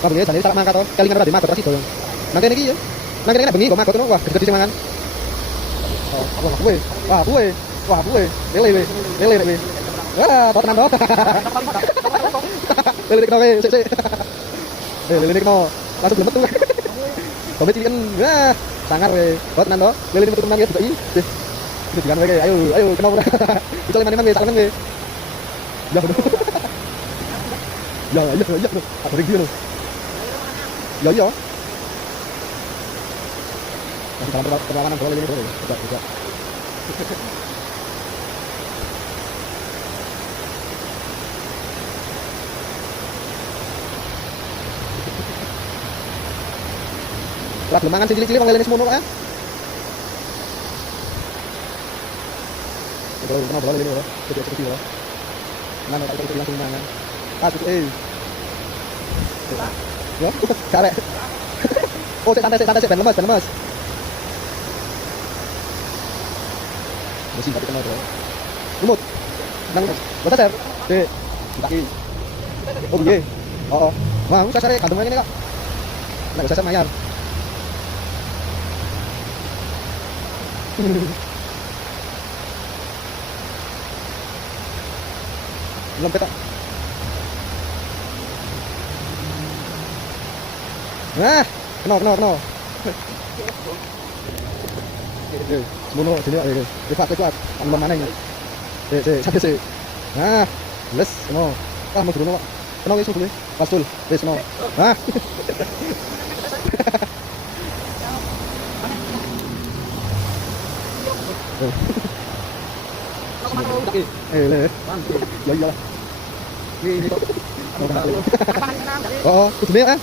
Wah bengi jane tak mangkat to. Kelingan ora dimagot sida. Nang kene iki ya. Nang kene bengi kok magot ngono wah gede mangan. Oh, wah kuwe. Wah kuwe. Wah kuwe. Lele we. Lele we. Wah, to tenan to. Lele kene sik. Lele kene langsung blemet tuh. Kombe cilik kan. Wah, sangar we. To tenan to. Lele metu tenan ya juga iki. Itu digan we. Ayo kena ora. Itu lima we, sak we. Ya bener. Ya. Apa lagi lo? Ya. Masih dalam perlawanan bola ini boleh. Tidak. Lah belum mangan cilik-cilik wong lelene semono kok. Kalau kena bola ini loh. Seperti loh. Mana tak terus langsung mangan. Ya, karek. Oh, santai, ben lemes. Mesin tapi kenal bro. Lumut. Nang botas ser. Kaki. Oh, piye? Oh. Wah, aku sasare kandungan ini, Kak. Nek sasar mayar. Belum petak. Nah, kena. Semono sini ya. Cepat. Ambil mana ini? Sampai. Nah, les, no. Ah, mau turun, Pak. Kena wis dulu. Pastul. Wis no. Nah. Le. Ya. Ini. Oh, itu dia kan?